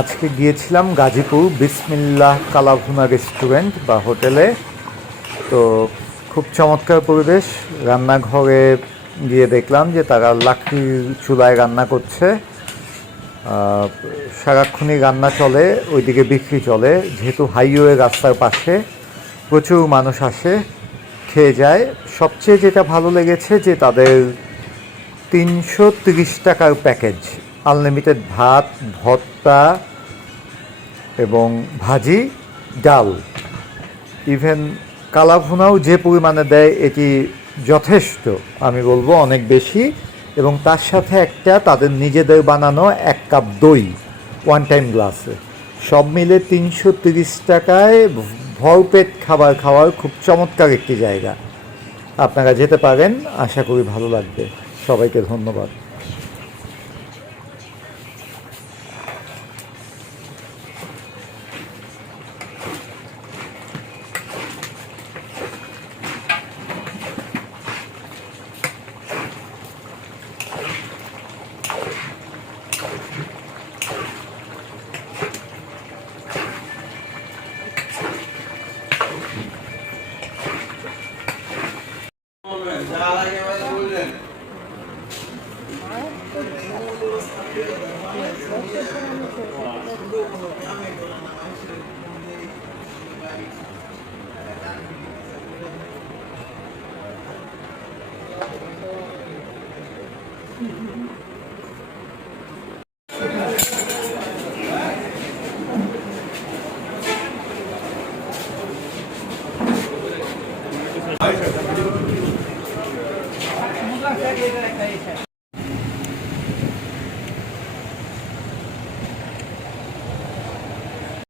আজকে গিয়েছিলাম গাজীপুর বিসমিল্লাহ কালাভুনা রেস্টুরেন্ট বা হোটেলে। তো খুব চমৎকার পরিবেশ। রান্নাঘরে গিয়ে দেখলাম যে তারা লাকড়ির চুলায় রান্না করছে। সারাক্ষণই রান্না চলে, ওইদিকে বিক্রি চলে। যেহেতু হাইওয়ে রাস্তার পাশে প্রচুর মানুষ আসে, খেয়ে যায়। সবচেয়ে যেটা ভালো লেগেছে যে তাদের তিনশো তিরিশ টাকার প্যাকেজ। আনলিমিটেড ভাত, ভর্তা এবং ভাজি, ডাল। ইভেন কালাভুনাও যে পরিমাণে দেয়, এটি যথেষ্ট, আমি বলব অনেক বেশি। এবং তার সাথে একটা তাদের নিজেদের বানানো এক কাপ দই ওয়ান টাইম গ্লাসে সব মিলে তিনশো তিরিশ টাকায় ভরপেট খাবার খাওয়ার খুব চমৎকার একটি জায়গা। আপনারা যেতে পারেন, আশা করি ভালো লাগবে। সবাইকে ধন্যবাদ। Mm-hmm. છે